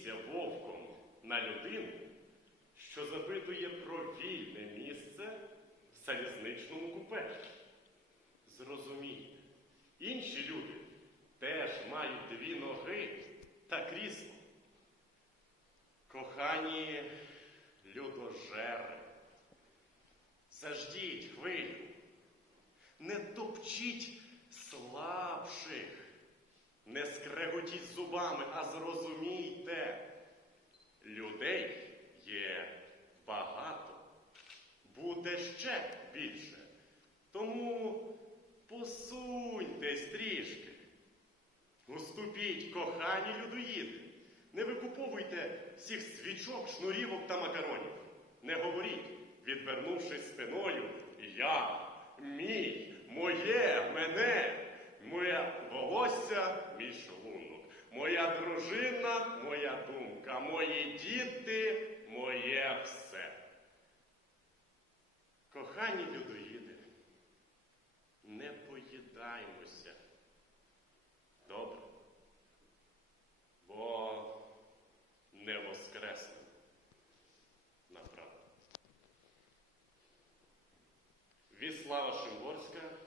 бійся вовком на людину, що запитує про вільне місце в залізничному купе. Зрозумійте, інші люди теж мають дві ноги та крісло. Кохані людожери, заждіть хвилю, не топчіть слабших, не скривайте скреготіть зубами, а зрозумійте, людей є багато, буде ще більше. Тому посуньтесь трішки. Уступіть, кохані людоїди. Не викуповуйте всіх свічок, шнурівок та макаронів. Не говоріть, відвернувшись спиною, я, мій, моє, мене, моя дружина, моя думка, мої діти, моє все. Кохані людоїди, не поїдаймося. Добре. Бо не воскресне. Направду. Віслава Шимборська.